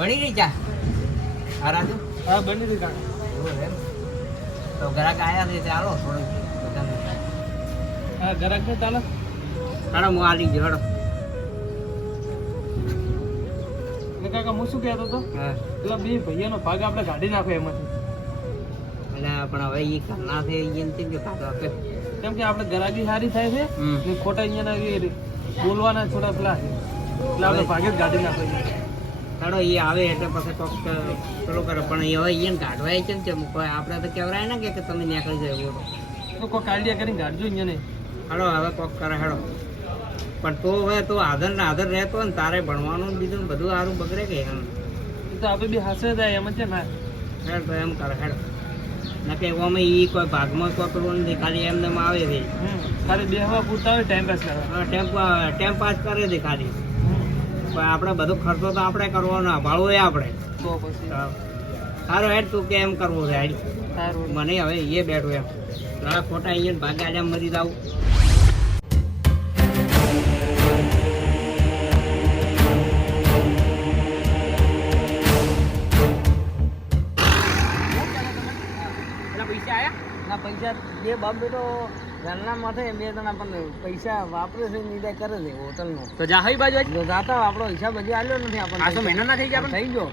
બની ગઈ ચા હા રાજુ હા બની ગઈ કાકા તો ગ્રાહક આયા છે ચાલો થોડું બધાને હા ગ્રાહક ને ચાલો હાડો હું આલી ગયો હાડો ને કાકા હું શું કહેતો હતો હા પેલા બે ભાઈઓનો ભાગ આપણે કાઢી નાખો એમાંથી એટલે પણ હવે એ કરના છે એને કેમ કે કાઢો આપે કેમ કે આપણે ગ્રાહકી સારી થાય છે ને ખોટા અહીંયા બોલવાના થોડા પેલા એટલે આપણે ભાગે જ કાઢી નાખો હાડો એ આવે એટલે પછી કોક પેલો કરે પણ એ હવે એને કાઢવાય કેમ છે કોઈ આપણે તો કહેવાય ને કે તમે નીકળી જાય બોલો તો કોઈક આઈડિયા કરીને કાઢજો અહીંયા ને હાડો હવે કોક કરે હાડો પણ તો હવે તો આદર ને આદર રહેતો ને તારે ભણવાનું બીજું બધું સારું બગડે કે એમ તો આપણે બી હાસે જાય એમ છે ને હેડ તો એમ કરે હેડ ના કે અમે એ કોઈ ભાગમાં કોઈ પેલું નથી ખાલી એમને આવે છે ખાલી બેહવા પૂરતા હોય ટાઈમ પાસ કરવા ટાઈમ પાસ કરે છે ખાલી પણ આપણે બધો ખર્ચો તો આપણે કરવાનો ભાડો એ આપણે તો પછી સારું હેડ તું કે એમ કરવું છે હેડ સારું મને હવે એ બેઠું એમ ઘણા ખોટા અહીંયા ભાગે આજે મરી જાવ પૈસા બે બાપ બેટો ઘરના માથે બે જણા પણ પૈસા વાપરે છે નિદાય કરે છે હોટલનો તો જા હઈ બાજુ જો જાતા આપણો હિસાબ હજી આલ્યો નથી આપણને આ તો મહિનો ના થઈ ગયા થઈ ગયો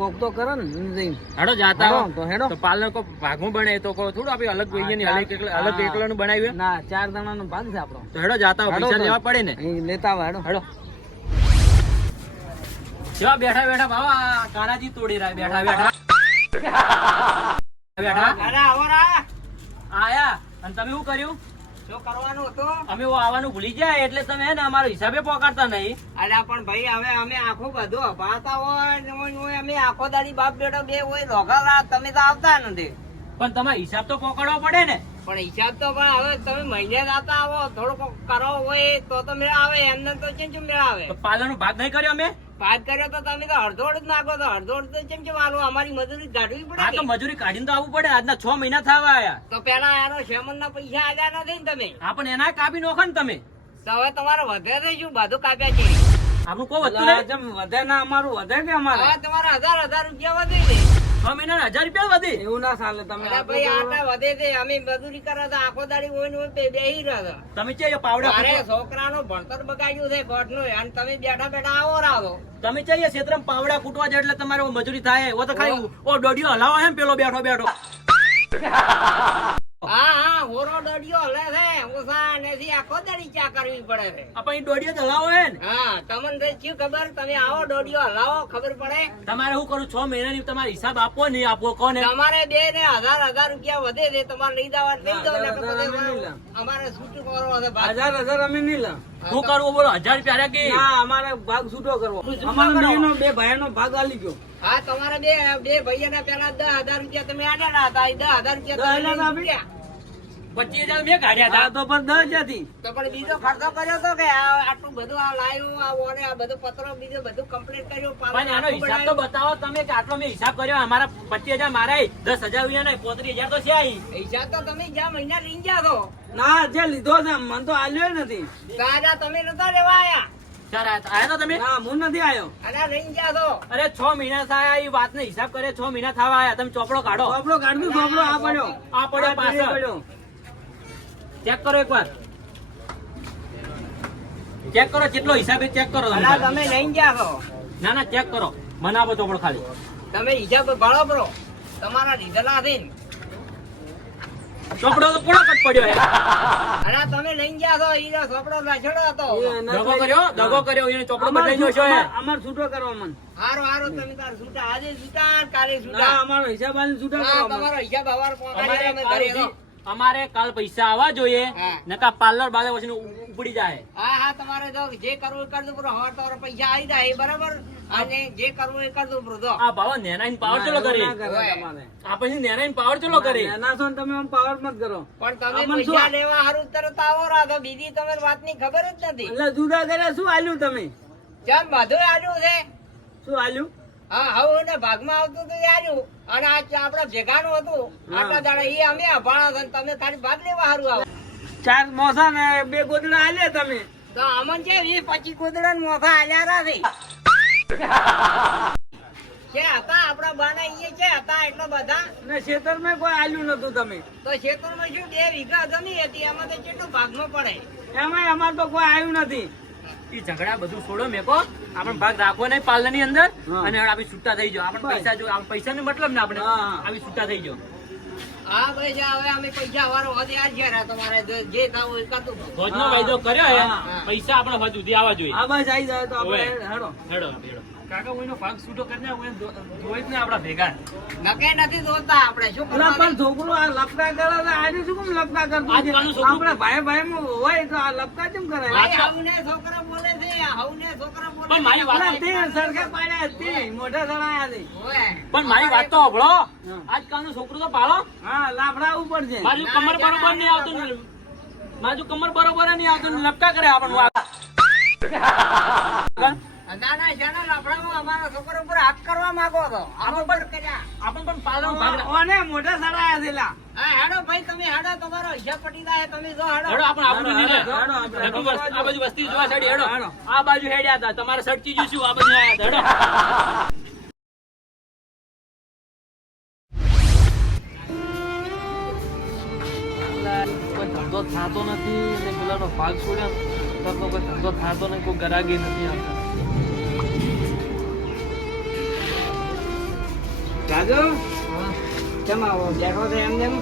કોક તો કરે ને જઈને હેડો જાતા હો તો હેડો તો પાર્લર કો ભાગમાં બને તો કો થોડું આપણે અલગ વહીની અલગ એકલાનું બનાવ્યું ના 4 જણાનો ભાગ છે આપણો તો હેડો જાતા હો પૈસા લેવા પડે ને લેતા આવો હેડો હેડો જેવા બેઠા બેઠા બાવા કાનાજી તોડી રહ્યા બેઠા બેઠા બેઠા અરે આવો રા આયા અને તમે શું કર્યું શું કરવાનું હતું અમે આવવાનું ભૂલી જાય એટલે તમે હે ને અમારો હિસાબે પોકાડતા નહીં અરે પણ ભાઈ હવે અમે આખું બધું અભાતા હોય અમે આખો દાડી બાપ બેટો બે હોય રોગા તમે તો આવતા નથી પણ તમારે હિસાબ તો પોકાડવો પડે ને પણ હિસાબ તો પણ હવે તમે મહિને જતા આવો થોડું કરો હોય તો મેળ આવે એમને તો કેમ મેળ આવે પાલન નો ભાગ નહીં કર્યો અમે ભાગ કર્યો તો તમે તો અડધોડ જ નાખો તો અડધોડ તો કેમ આલો અમારી મજૂરી કાઢવી પડે તો મજૂરી કાઢીને તો આવવું પડે આજના 6 મહિના થવા આયા તો પેલા એનો શેમન ના પૈસા આલ્યા નથી ને તમે હા પણ એના કાપી નોખો ને તમે તો હવે તમારે વધે છે શું બધું કાપ્યા છે આપણું કોઈ વધતું નહીં વધે ના અમારું વધે કે અમારે હા તમારા 1000 રૂપિયા વધે છે 6 મહિના 1000 રૂપિયા વધે એવું ના ચાલે તમે ભાઈ આટા વધે છે અમે મજૂરી કર્યા હતા આખો દાડી હોય ને બેહી રહ્યા તમે છે પાવડા અરે છોકરાનો ભણતર બગાડ્યું છે ગોઠ નું અને તમે બેઠા બેઠા આવો રાવો તમે છે ક્ષેત્રમાં પાવડા કૂટવા જાય એટલે તમારે મજૂરી થાય ઓ તો ખાલી ઓ દોડિયો હલાવો એમ પેલો બેઠો બેઠો હા હા હોરો દોડિયો હલે છે ઓસા નેથી આખો દાડી ચા કરવી પડે છે આપણે દોડિયો જ હલાવો હે ને હા તમને શું ખબર તમે આવો દોડિયો હલાવો ખબર પડે તમારે શું કરું 6 મહિનાની તમારે હિસાબ આપો નહીં આપો કોને તમારે બે ને 1000 રૂપિયા વધે છે તમારે લઈ જવા લઈ દો ને અમારે છૂટું કરવો છે 1000 અમે નહીં લા શું કરવું બોલો 1000 રૂપિયા કે ના અમારે ભાગ છૂટો કરવો અમારે બેનો બે ભાઈનો ભાગ આલી ગયો હા તમારે બે ભાઈઓના પેલા 10000 રૂપિયા તમે આડ્યા હતા 10000 રૂપિયા 25,000 મેં કાઢ્યા હતા તો પણ 10,000 થી તો પણ બીજો ખર્ચો કર્યો તો કે આટલું બધું આ લાવ્યું આ ઓને આ બધું પત્રો બીજો બધું કમ્પ્લીટ કર્યું પણ આનો હિસાબ તો બતાવો તમે કે આટલો મેં હિસાબ કર્યો અમારા 25,000 મારા 10,000 રૂપિયા નહીં 35,000 તો છે હિસાબ તો તમે જ્યાં મહિના લઈ ગયા છો ના જે લીધો છે મન તો આલ્યો નથી દાદા તમે નતા લેવા આયા આયા તો તમે ના હું નથી આયો અરે લઈ ગયા છો અરે 6 મહિના થયા એ વાત ને હિસાબ કરે 6 મહિના થવા આયા તમે ચોપડો કાઢો ચોપડો કાઢજો ચોપડો આ પડ્યો પાછળ ચેક કરો એકવાર ચેક કરો કેટલો હિસાબે ચેક કરો તમે લઈ ગયા છો ના ના ચેક કરો મને આપો ચોપડો ખાલી તમે હિસાબ ભાડો કરો તમારા લીધેલા છે ચોપડો તો પૂરો કટ પડ્યો અરે તમે લઈ ગયા છો ઈ ચોપડો લાછડો હતો દગો કર્યો એને ચોપડો બદલાઈ ગયો છે અમાર છૂટો કરવા મન હારો તમે તાર છૂટા આજે છૂટા કાલે છૂટા અમારો હિસાબ આને છૂટા કરો તમારો હિસાબ આવાર પહોંચાડી અમે ઘરે અમારે કાલ પૈસા આવવા જોઈએ નકા પાર્લર બાલે પછી ઉપડી જાય હા હા તમારે તો જે કરવું એ કરજો બરો હવાર તમારે પૈસા આવી જાય બરાબર અને જે કરવું એ કરજો બરો તો આ ભાવ નેનાઈન પાવર ચલો કરી આ પછી નેનાઈન પાવર ચલો કરી નેના છો તમે આમ પાવર મત કરો પણ તમે પૈસા લેવા હારું તરત આવો રાધો બીજી તમને વાતની ખબર જ નથી એટલે જુદા કરે શું આલ્યું તમે કેમ બધું આલ્યું છે શું આલ્યું હા હવે ને ભાગમાં આવતું તો આલ્યું અને આ આપડા ભેગાનું હતું આટલા દાડા એ અમે અભાણા તમે ખાલી ભાગ લેવા હારું આવો 4 મોસા ને 2 ગોદડા આલ્યા તમે તો અમન છે 20-25 ગોદડા મોસા આલ્યા રા છે કે હતા આપણા બાના ઈએ છે હતા એટલો બધા ને ખેતરમાં કોઈ આલ્યું નતું તમે તો ખેતરમાં શું 2 વીઘા જમી હતી એમાં તો કેટલું ભાગમાં પડે એમાં અમાર તો કોઈ આવ્યું નથી. ઈ ઝઘડા બધું છોડો મેકો આપણે ભાગ રાખવો નહીં પાલની અંદર અને આપણે છૂટા થઈ જાવ આપણે પૈસા જો પૈસા નો મતલબ ને આપણે આવી છૂટા થઈ જાવ હા ભાઈ હવે અમે પૈસા વાળો હજી આજ ગયા તમારે જે કામ હોય કાતું ભોજનો વાયદો કર્યો હે પૈસા આપણે હજુ સુધી આવવા જોઈએ આ બસ આવી જાય તો આપણે હેડો હેડો કાકા કોઈનો ભાગ છૂટો કરીને જોઈ જ ને આપડા ભેગા નકે નથી જોતા આપણે શું કરવાનું પણ છોકરો આ લપકા કરે છે આજે શું કેમ લપકા કરતો આપણે ભાઈ ભાઈ માં હોય તો આ લપકા કેમ કરે હાઉને છોકરા બોલે છે હાઉને છોકરા બોલે પણ મારી વાત તે સરખે પાડ્યા તે મોઢા સડાયા છે પણ મારી વાત તો સાંભળો આજકાલનો છોકરો તો પાડો હા લાફડા ઉપર છે મારી કમર બરોબર નહીં આવતું ને મારું કમર બરોબર નહીં આવતું ને લપકા કરે આપણને ના ના જાના લફડામાં અમારા છોકરો ઉપર હાથ કરવા માંગો તો આનો પર કર્યા આપણે પણ પાલન ભાગ ઓને મોઢા સડાયા છે લા હા હેડો ભાઈ તમે હેડો તમારો હિસાબ પટી જાય તમે જો હેડો હેડો આપણે આપણું નહીં આ બાજુ વસ્તી જોવા સાડી હેડો આ બાજુ હેડ્યા હતા તમારે સટકી જઈશું આ બાજુ આયા હતા હેડો કોઈ ધંધો થતો નથી ને પેલાનો ભાગ છોડ્યો તો કોઈ ધંધો થતો નહીં કોઈ ગરાગી નથી આવતા રાજુ કેમ આવો બેઠો છે એમ જેમ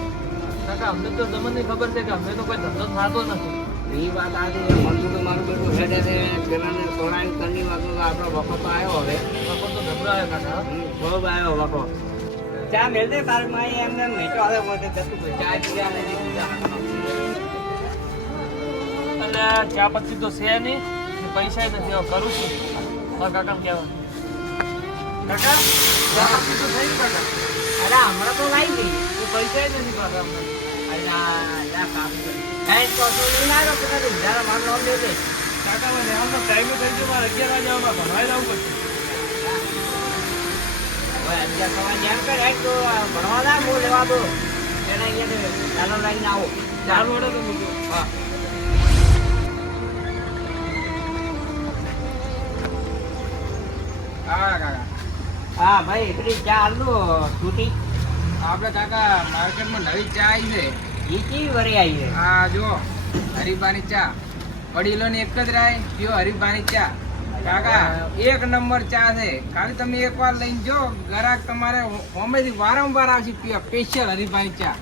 કાકા અમને તો તમને ખબર છે કે અમને તો કોઈ ધંધો થતો નથી એ વાત આજે મળતું તો મારું બેટું હેડે છે પેલાને સોળાની તરની વાત તો આપણો વખો તો આવ્યો હવે વખો તો ગભરાયો કાકા ખૂબ આવ્યો વખો ચા મેળતે તારી માઈ એમને મેચો આવે પોતે જતું ચા પીવા નથી પીતા અને ચા પત્તી તો છે નહીં ને પૈસા નથી હવે કરું છું કાકા કહેવાનું કાકા ચા પત્તી તો થઈ કાકા અરે હમણાં તો લાવી ગઈ તો પૈસા નથી કાકા અમને અરે જા કાપી કાંઈ તો લઈને આવ્યો કે કદી જરા મારું નામ લેજે કાકા મને એમનો ટાઈમ થઈ ગયો મારે 11 વાગે આવવા ભણવા જવું પડશે હવે 11 સવા જેમ કરે તો ભણવા દા બહુ લેવા દો એને અહીંયા ચાલો લઈને આવો ચાર વડે તો મૂક્યો હા હા કાકા હા ભાઈ એટલી ચા આલુ છૂટી આપણે કાકા માર્કેટમાં નવી ચા આવી છે એ કેવી વરી આવી છે હા જો હરીફાની ચા વડીલોની એક જ રાય જો હરીફાની ચા કાકા એક નંબર ચા છે ખાલી તમે એકવાર લઈને જો ગ્રાહક તમારે હોમેથી વારંવાર આવશે પીવા સ્પેશિયલ હરીફાની ચા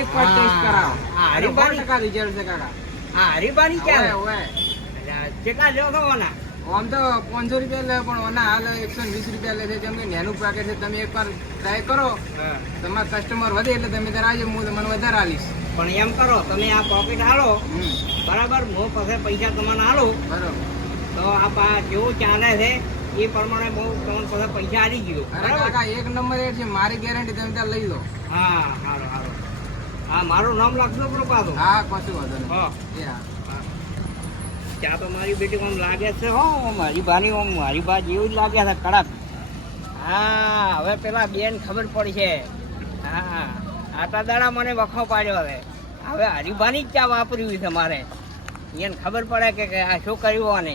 એકવાર ટેસ્ટ કરાવો હા, હરીફાની? 100% રિઝલ્ટ છે કાકા હા હરીફાની ચા ઓય, છે? ઓય. કેટલા લ્યો છો ઓના આમ તો 500 રૂપિયા લે પણ ઓના હાલ 120 રૂપિયા લે છે કેમ કે નેનું પેકેટ છે તમે એકવાર ટ્રાય કરો તમારા કસ્ટમર વધે એટલે તમે ત્યારે આવજો હું તમને વધારે આલીશ પણ એમ કરો તમે આ પોકેટ હાલો બરાબર હું પછી પૈસા તમને હાલો બરોબર તો આ જેવું ચાલે છે એ પ્રમાણે બહુ તમને પછી પૈસા આલી ગયો અરે બરાબર કાકા એક નંબર એ છે મારી ગેરંટી તમે ત્યાં લઈ લો હા હાલો હાલો હા મારું નામ લખજો પ્રપાતો હા કશું વાંધો નહીં હા એ હા ચા તો મારી બેટી આમ લાગે છે હો મારી બાની આમ મારી બા જેવું જ લાગે છે કડક હા હવે પેલા બેન ખબર પડી છે હા આટા દાડા મને વખો પાડ્યો હવે હરીબાની જ ચા વાપરવી છે મારે એને ખબર પડે કે આ શું કર્યું આને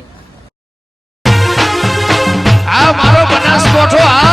આ મારો બનાસકોઠો આ